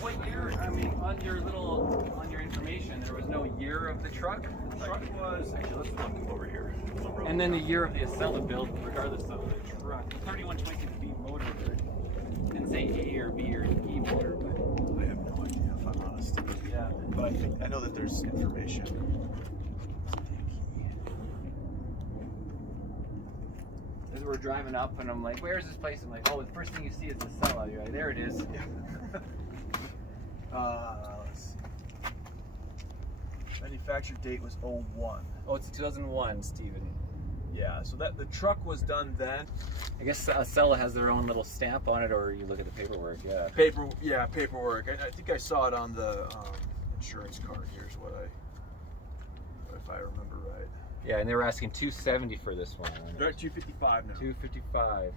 What year? I mean, on your information, there was no year of the truck. The truck was actually. Let's come over here. And then the year of the Acela build, regardless of the truck. The 3126B motor didn't say A or B or E motor, but I have no idea if I'm honest. yeah. But I know that there's information. As we're driving up, and I'm like, "Where's this place?" I'm like, "Oh, the first thing you see is the Acela." You're like, "There it is." Yeah. Let's see. Manufactured date was 01. Oh, it's 2001, Steven. Yeah, so that the truck was done then. I guess Acela has their own little stamp on it, or you look at the paperwork. Yeah. Paperwork. I think I saw it on the insurance card. Here's what if I remember right. Yeah, and they were asking $270 for this one. They're at $255 now. $255.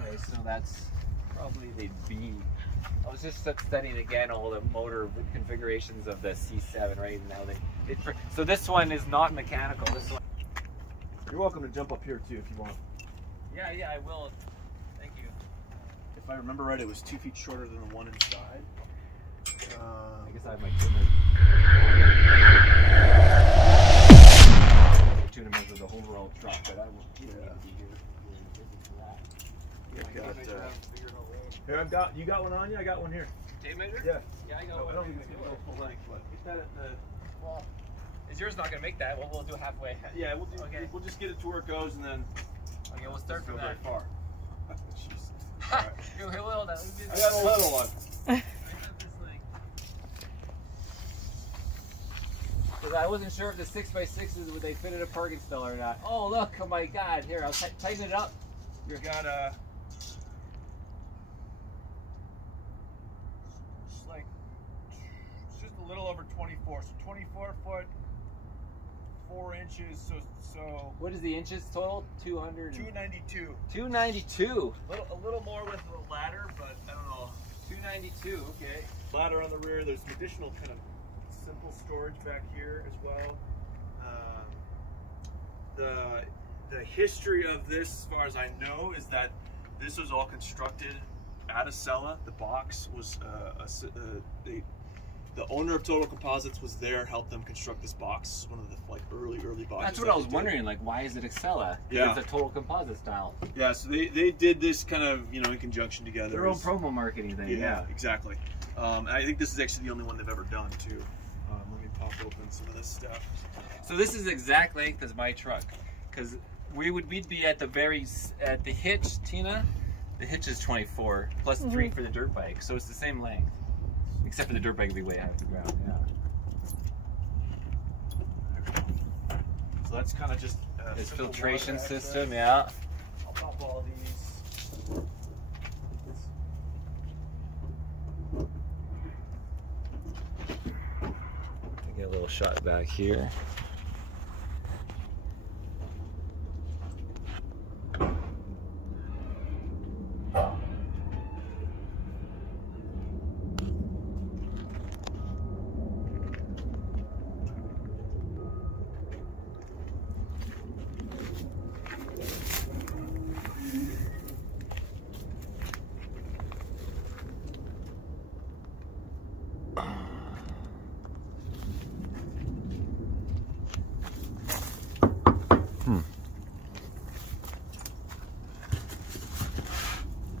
Okay, so that's probably the B. I was just studying again all the motor configurations of the C7, right? And now so this one is not mechanical. This one. You're welcome to jump up here too if you want. Yeah, I will. Thank you. If I remember right, it was 2 feet shorter than the one inside. I guess I have my tuna measure the overall truck, but I will need to be here. Here, you got one on you? I got one here. Tape measure? Yeah. Yeah, I got I one. don't think it's going to go full length, but get that at the... Well, is yours not going to make that? Well, we'll do halfway. Yeah, we'll just get it to where it goes and then... Okay, we'll start from that. Very far. Jeez. Right. I got a little one. Because I wasn't sure if the 6x6s would they fit in a parking stall or not. Oh look! Oh my God! Here, I'll tighten it up. You've got a. It's just a little over 24. So 24 foot, 4 inches. So. What is the inches total? 200. 292. 292. A little more with the ladder, but I don't know. 292. Okay. Ladder on the rear. There's some additional kind of simple storage back here as well. The history of this, as far as I know, is that this was all constructed at Acela. The box was the owner of Total Composites was there, helped them construct this box. One of the early boxes. That's what I was wondering. Like, why is it Acela? Yeah, it's a Total Composite style. Yeah, so they did this kind of in conjunction together. Their own promo marketing thing. Yeah, exactly. I think this is actually the only one they've ever done too. Let me pop open some of this stuff. So this is exact length as my truck, because we'd be at the hitch, Tina. The hitch is 24 plus 3 for the dirt bike, so it's the same length, except for the dirt bike would be way high off the ground. Yeah. So that's kind of just this filtration system. Yeah. I'll pop all these. Get a little shot back here.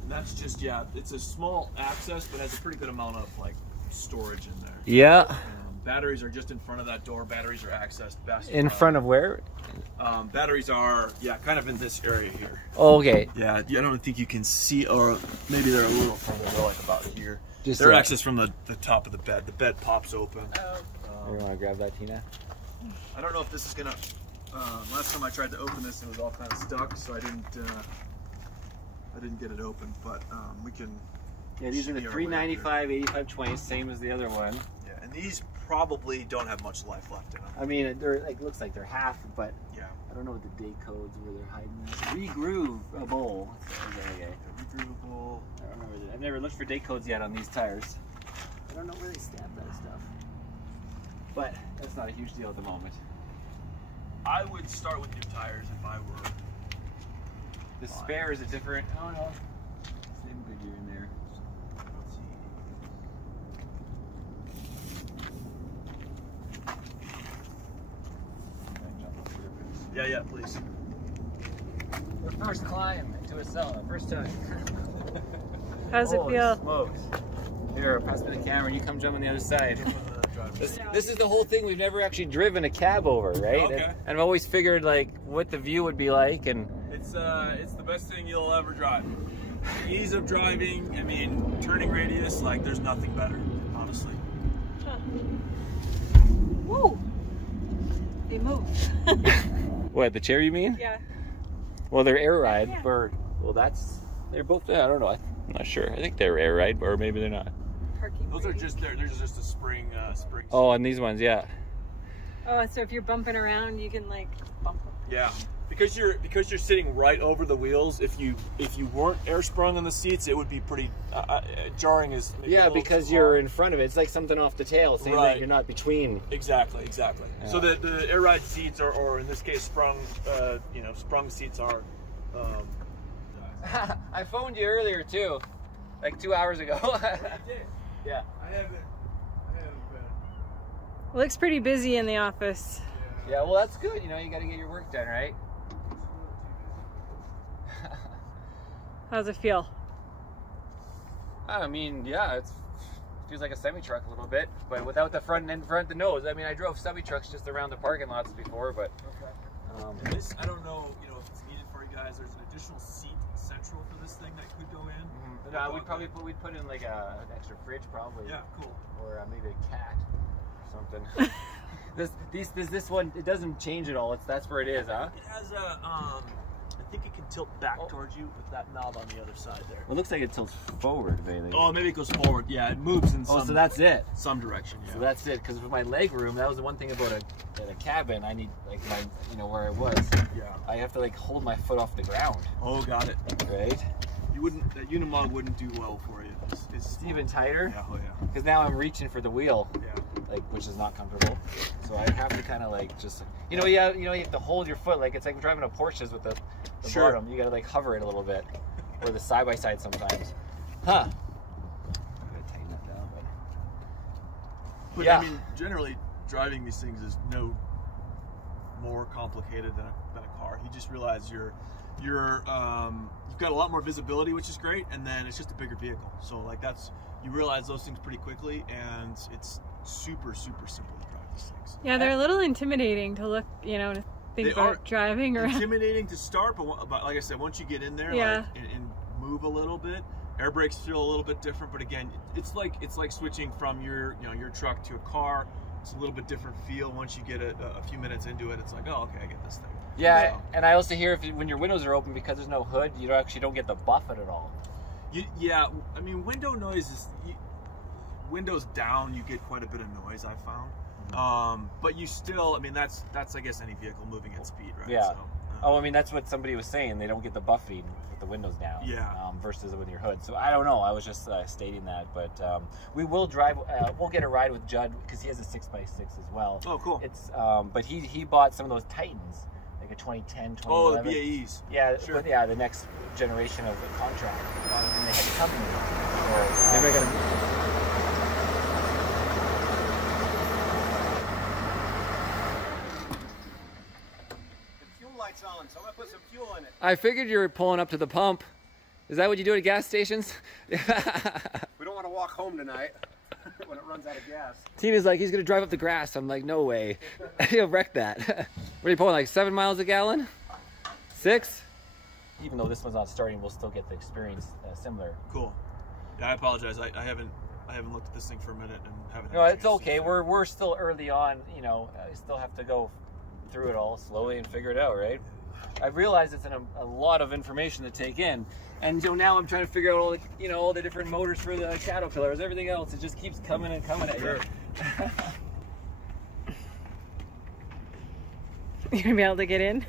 That's just, it's a small access, but has a pretty good amount of storage in there. Yeah. Batteries are just in front of that door. Batteries are accessed best. In front of where? Batteries are, kind of in this area here. Oh, okay. Yeah, I don't think you can see, or maybe they're a little further, they're about here. Just they're accessed from the top of the bed. The bed pops open. You want to grab that, Tina? I don't know if this is gonna. Last time I tried to open this, it was all kind of stuck, so I didn't get it open. But we can. Yeah, these are the 395 8520, same as the other one. Yeah, and these probably don't have much life left in them. I mean, they're looks like they're half, but yeah, I don't know what the date codes where they're hiding. Regroovable. Okay. Regroovable. I don't know where I've never looked for date codes yet on these tires. I don't know where they stamp that stuff. But that's not a huge deal at the moment. I would start with new tires if I were. The spare is a different. Oh no. Goodyear in there. Yeah, please. The first climb into Acela, first time. How's it feel? Smokes. Here, pass me the camera. You come jump on the other side. This is the whole thing. We've never actually driven a cab over, right? Okay. And I've always figured like what the view would be like, and It's the best thing you'll ever drive. Ease of driving. I mean, turning radius. Like, there's nothing better, honestly. Huh. Woo! They move. what, the chair you mean? Yeah. Well, they're air ride, Yeah. or well, they're both. I don't know. I'm not sure. I think they're air ride, or maybe they're not. Parking Those are brake. just there's just a spring. Oh, and these ones, yeah. Oh, so if you're bumping around, you can like bump up. Yeah, because you're sitting right over the wheels. If you weren't air sprung on the seats, it would be pretty jarring. As maybe a Yeah, little because too you're hard. in front of it. It's like something off the tail, saying Right. that you're not between. Exactly. Yeah. So the air ride seats are, or in this case, sprung seats are. I phoned you earlier too, like 2 hours ago. Yeah. I haven't been. Looks pretty busy in the office. Yeah, well, that's good. You know, you got to get your work done, right? How's it feel? I mean, yeah, it feels like a semi-truck a little bit, but without the front the nose. I mean, I drove semi-trucks just around the parking lots before, but This, I don't know, if it's needed for you guys. There's an additional seat central for this thing that could go in. no, we'd put in like an extra fridge probably. Yeah, cool. Or maybe a cat or something. this one, it doesn't change at all. That's where it is, huh? It has a I think it can tilt back towards you with that knob on the other side there. Well, it looks like it tilts forward, Bailey. Oh, maybe it goes forward. Yeah, it moves in some. Oh, so that's it. Some direction. Yeah. So that's it. Because with my leg room, that was the one thing about a cabin. I need like my, where I was. Yeah. I have to like hold my foot off the ground. Oh, got it. Right. That Unimog wouldn't do well for you. It's Even tighter. Yeah. Oh yeah. Because now I'm reaching for the wheel. Yeah. Like, which is not comfortable. So I have to kind of like just, you have to hold your foot. Like it's like driving a Porsches with the Sure. bottom. You got to like hover it a little bit, or the side by side sometimes. Huh. I'm gonna tighten that down, But Yeah. I mean, generally driving these things is no more complicated than a car. You just realize you've got a lot more visibility, which is great, and then it's just a bigger vehicle. So like you realize those things pretty quickly, and it's super, super simple to drive these things. Yeah, they're a little intimidating to look, to think They about are driving around. Intimidating to start, but like I said, once you get in there, Yeah. and move a little bit, air brakes feel a little bit different. But again, it's like switching from your truck to a car. It's a little bit different feel once you get a few minutes into it. It's like, oh, okay, I get this thing. Yeah, So, and I also hear when your windows are open, because there's no hood, you don't get the buffet at all. yeah, I mean, window noise is windows down. You get quite a bit of noise, I found. But you still, I mean, that's I guess any vehicle moving at speed, right? Yeah. So, Oh, I mean, that's what somebody was saying. They don't get the buffing with the windows down. Yeah. Versus with your hood. So I don't know. I was just stating that, but we will drive. We'll get a ride with Judd because he has a 6x6 as well. Oh, cool. It's but he bought some of those Titans, like a 2010, 2011. Oh, the BAEs. Yeah, Sure. but yeah, the next generation of the contract. And they had to come here. So, maybe I gotta. On, so I'm gonna put some fuel in it. I figured you were pulling up to the pump. Is that what you do at gas stations? We don't want to walk home tonight when it runs out of gas. Tina's like, he's gonna drive up the grass. I'm like, no way. He'll wreck that. What are you pulling, like 7 miles a gallon? 6? Even though this one's not starting, we'll still get the experience similar. Cool. Yeah, I apologize. I haven't looked at this thing for a minute and haven't. No, had a it's chance okay. to- We're still early on. I still have to go through it all slowly and figure it out, right? I've realized it's a lot of information to take in, and now I'm trying to figure out all the different motors for the Caterpillars, everything else. It just keeps coming and coming at you. You're gonna be able to get in?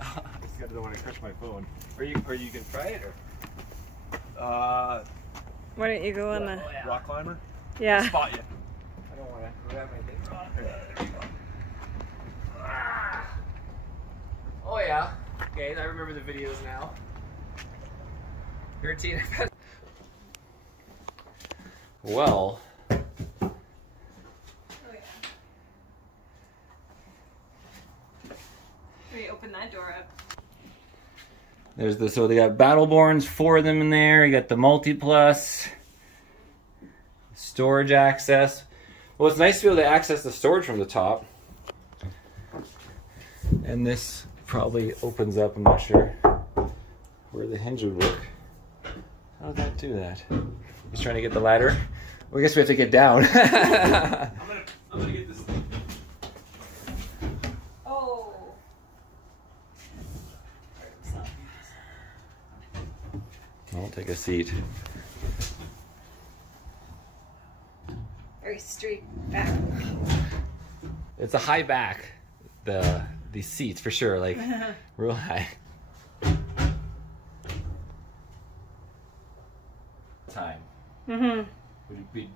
I just don't want to crush my phone. Or you can try it, or Why don't you go on the? rock climber. Yeah. Spot you. I don't want to grab anything. Oh yeah. Okay, I remember the videos now. Here, Tina. well. Oh, yeah. Let me open that door up. There's the, so they got Battleborns, 4 of them in there. You got the Multi-Plus, storage access. Well, it's nice to be able to access the storage from the top. And this probably opens up, I'm not sure where the hinge would work. How did that do that? He's trying to get the ladder. Well, I guess we have to get down. I'm gonna get this thing. Oh. I'll take a seat. Very straight back. It's a high back, the seats for sure, like real high. Time. Would be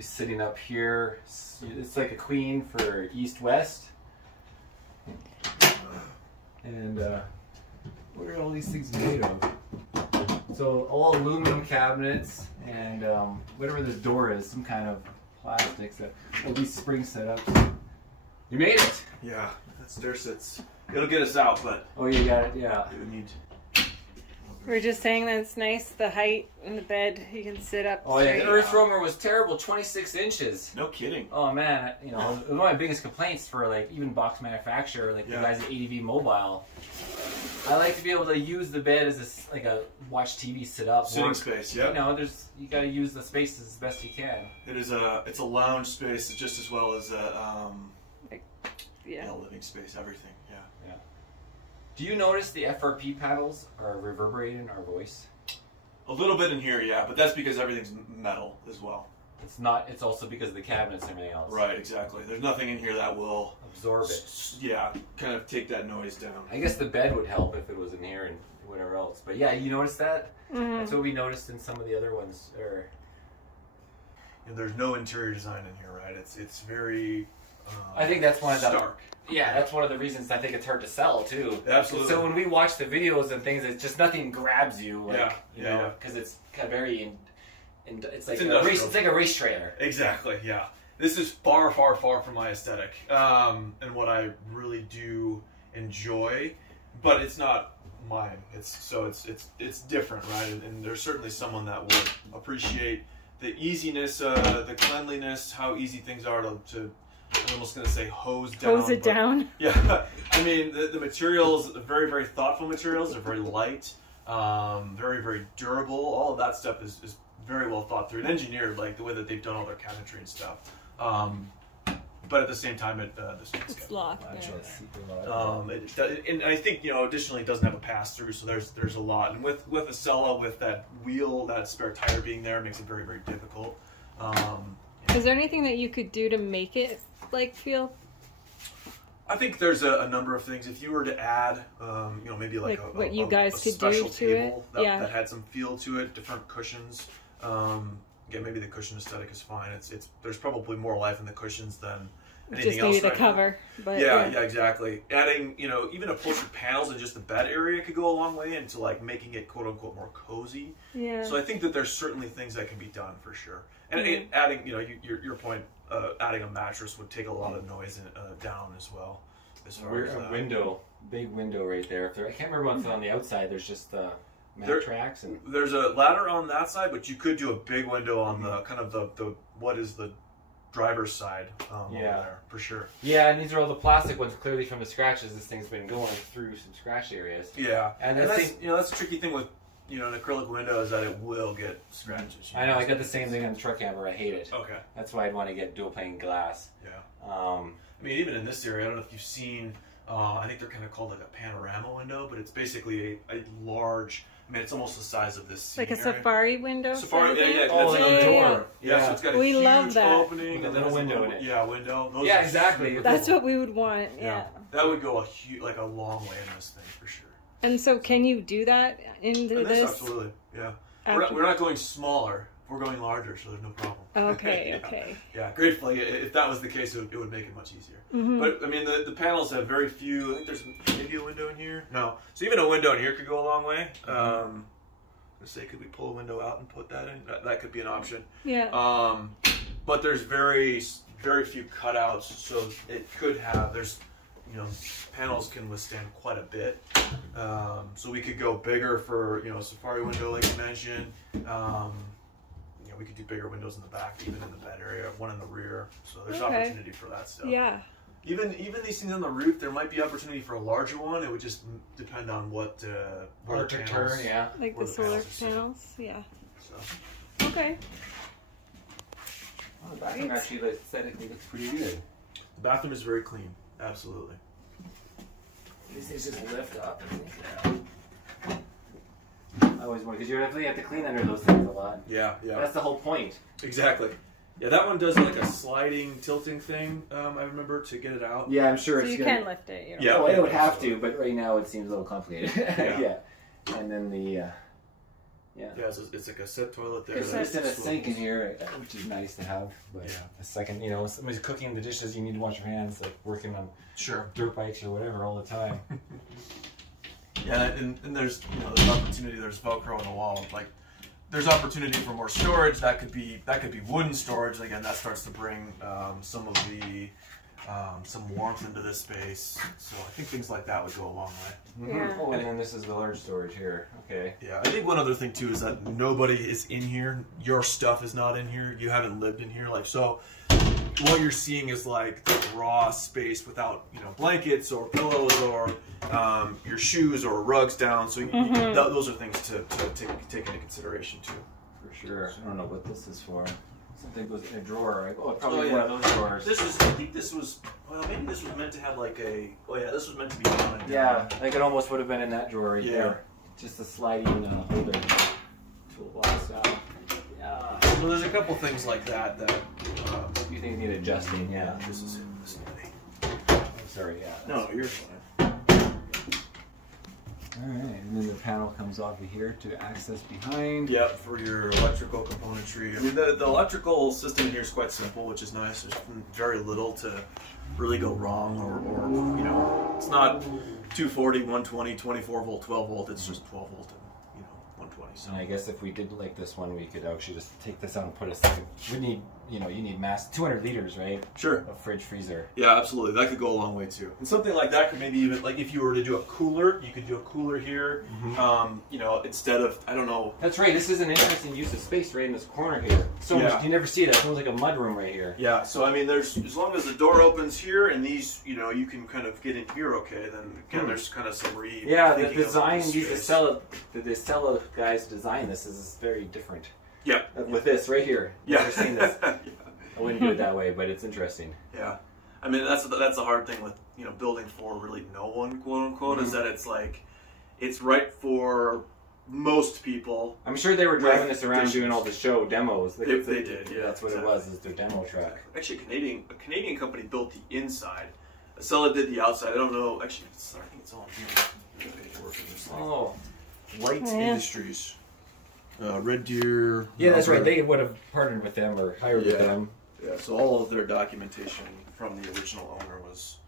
sitting up here. It's like a queen for east-west. And what are all these things made of? So all aluminum cabinets and whatever this door is, some kind of plastics that all these springs set up. You made it. Yeah, that stair sits. It'll get us out, but Oh, you got it. Yeah. it would need. We were just saying that it's nice, the height in the bed, you can sit up Oh yeah, straight. the earth roamer was terrible, 26 inches. No kidding. Oh man, you know, it was one of my biggest complaints for like even box manufacturer, like the guys at ADV Mobile. I like to be able to use the bed as like a watch TV, sit up, Sitting work. space, yeah. You know, you got to use the space as best you can. It's a lounge space just as well as a living space, everything. Yeah. Yeah. Do you notice the FRP paddles are reverberating our voice? A little bit in here, yeah, but that's because everything's metal as well. It's not. It's also because of the cabinets and everything else. Right, exactly. There's nothing in here that will Absorb it. Yeah, kind of take that noise down. I guess the bed would help if it was in here and whatever else. But yeah, you noticed that? That's what we noticed in some of the other ones. And there's no interior design in here, right? It's very. I think that's one of the stark. Yeah, that's one of the reasons I think it's hard to sell too. Absolutely. So when we watch the videos and things, it's just nothing grabs you, like Yeah, you know, because it's kind of very, it's like it's a race trailer. Exactly. Yeah. This is far, far, far from my aesthetic, and what I really do enjoy, but it's not mine. It's different, right? And there's certainly someone that would appreciate the easiness, the cleanliness, how easy things are to I'm almost going to say hose down. Hose it down? Yeah. I mean, the materials, very, very thoughtful materials. They're very light, very, very durable. All of that stuff is very well thought through and engineered, like the way that they've done all their cabinetry and stuff. But at the same time, It's locked. and I think, additionally, it doesn't have a pass-through, so there's a lot. And with Acela, with that wheel, that spare tire being there, it makes it very, very difficult. Is there anything that you could do to make it feel? I think there's a number of things. If you were to add, maybe what you guys could special do to table it, that had some feel to it, different cushions. Again, maybe the cushion aesthetic is fine. There's probably more life in the cushions than anything else. Just maybe the cover, but yeah, exactly. Adding, even upholstered panels in just the bed area could go a long way into making it quote unquote more cozy. Yeah. So I think that there's certainly things that can be done for sure. And adding, your point, adding a mattress would take a lot of noise down as well. As far as window, big window right there. I can't remember what's on the outside. There's just mat tracks and there's a ladder on that side, but you could do a big window on the kind of the what is the driver's side over there for sure. Yeah, and these are all the plastic ones, clearly from the scratches. This thing's been going through some scratch areas. Yeah, and that's that's the tricky thing with an acrylic window is that it will get scratches. I know, I got the same thing on the truck camper. I hate it. Okay. That's why I'd want to get dual pane glass. Yeah. I mean, even in this area, I don't know if you've seen, I think they're kind of called like a panorama window, but it's basically a large, it's almost the size of this like a area. safari window? Safari, yeah. Oh, that's a door. Yeah, so it's got a huge love that. opening. With a little window in it. Yeah, window. Those Yeah, are exactly. super That's cool. what we would want, yeah. That would go a long way in this thing for sure. And so can you do that into this? Absolutely, yeah. We're not going smaller. We're going larger, so there's no problem. Okay, okay. Yeah, gratefully, if that was the case, it would make it much easier. But, I mean, the panels have very few. I think there's maybe a window in here. No. So even a window in here could go a long way. Let's say, could we pull a window out and put that in? That could be an option. Yeah. But there's very few cutouts, so it could have, there's, you know, panels can withstand quite a bit. So we could go bigger for, you know, a safari window like you mentioned. You know, we could do bigger windows in the back, even in the bed area, one in the rear. So there's opportunity for that stuff. Yeah. Even these things on the roof, there might be opportunity for a larger one. It would just depend on what where the panels, yeah. Like the solar panels, yeah. So. Okay. Well, the bathroom actually aesthetically looks pretty good. The bathroom is very clean, absolutely. These things just lift up. I always wonder, because you definitely have to clean under those things a lot. Yeah, yeah. That's the whole point. Exactly. Yeah, that one does like a sliding, tilting thing, I remember, to get it out. Yeah, I'm sure So it's you gonna... can lift it. You know? Yeah. Oh, it would have to, but right now it seems a little complicated. Yeah. Yeah. And then the, yeah. Yeah, it's a cassette toilet there. There's just a sink in here, which is nice to have. But Yeah. a second, you know, somebody's cooking the dishes, you need to wash your hands, like working on Sure. dirt bikes or whatever all the time. Yeah, and there's, you know, there's opportunity. There's Velcro on the wall. Like, there's opportunity for more storage. That could be wooden storage. Again, that starts to bring some of the some warmth into this space. So I think things like that would go a long way. Yeah. Oh, and then this is the large storage here. Okay. Yeah, I think one other thing too is that nobody is in here. Your stuff is not in here. You haven't lived in here. Like, so what you're seeing is like the raw space without, you know, blankets or pillows or your shoes or rugs down. So those are things to take into consideration too. For sure. I don't know what this is for. Something goes in a drawer, right? Oh, it's probably Oh, yeah. one of those drawers. This was, I think this was, well, maybe this was meant to have like a, oh yeah, this was meant to be on and Yeah, like it almost would have been in that drawer right Yeah. there. Just a sliding holder. Toolbox style. Yeah. So there's a couple things like that You think need adjusting, yeah. this is it. Oh, sorry, yeah. No, you're fine. Alright, and then the panel comes off of here to access behind. Yeah, for your electrical componentry. I mean, the electrical system here is quite simple, which is nice. There's very little to really go wrong, or you know, it's not 240, 120, 24 volt, 12 volt. It's just 12 volt and, you know, 120. So And I guess if we did like this one, we could actually just take this out and put a second. We need, you know, you need mass 200 liters, right? sure. Of fridge freezer. Yeah, absolutely. That could go a long way too. And something like that could maybe even, like if you were to do a cooler, you could do a cooler here. You know, instead of, I don't know. That's right. This is an interesting use of space right in this corner here. So Yeah. much, you never see that. It feels like a mud room right here. Yeah, so I mean, there's, as long as the door opens here and these, you know, you can kind of get in here okay, then again, there's kind of some Yeah, the rethinking of design, this these space. the Acela guys design this is very different. Yeah. With this right here. Yeah. Never seen this. Yeah. I wouldn't do it that way, but it's interesting. Yeah, I mean that's the hard thing with, you know, building for really no one, quote unquote, is that it's like it's right for most people. I'm sure they were driving this around dishes. doing all the show demos. Like, They did, yeah. That's what it was, is their demo truck. Actually, a Canadian company built the inside. Acela did the outside. I don't know. Actually, I think it's all in here. Oh. Light Yeah. Industries. Red Deer. Yeah, that's right. They would have partnered with them or hired with Yeah. them. Yeah, so all of their documentation from the original owner was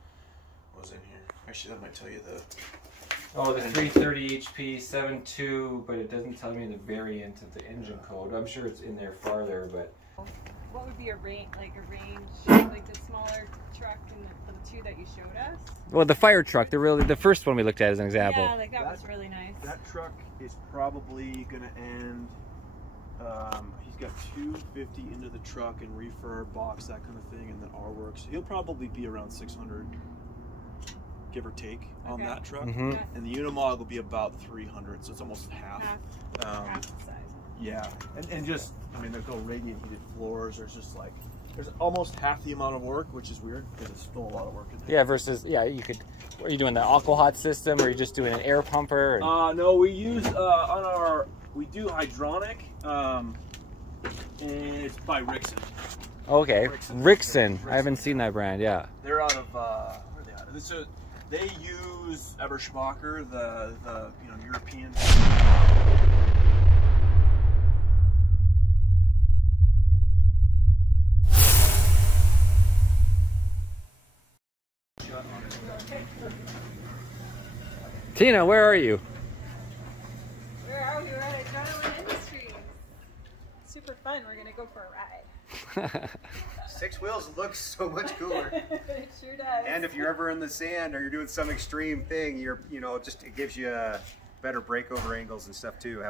in here. Actually, that might tell you the. Oh, the 330 HP 7.2, but it doesn't tell me the variant of the engine code. I'm sure it's in there farther, but. What would be a range, like the smaller truck and the two that you showed us? Well, the fire truck, the first one we looked at as an example. Yeah, like that was really nice. That truck is probably going to end. He's got 250 into the truck and refurb, box, that kind of thing, and then our works. He'll probably be around 600, give or take, on that truck. Mm-hmm. And the Unimog will be about 300, so it's almost half. Half the size. Yeah, and just, I mean, there's no radiant heated floors. There's just like, there's almost half the amount of work, which is weird because it's still a lot of work in there. Yeah, versus, yeah, you could, are you doing the aqua hot system or are you just doing an air pumper? No, we use, we do hydronic, and it's by Rixon. Okay, Rixon. I haven't seen that brand, yeah. They're out of, where are they out of? So they use Eberspacher, the you know, European. Tina, where are you? Where are we? We're at adrenaline for fun. We're gonna go for a ride. 6 wheels looks so much cooler. It sure does. And if you're ever in the sand or you're doing some extreme thing, it gives you better breakover angles and stuff too.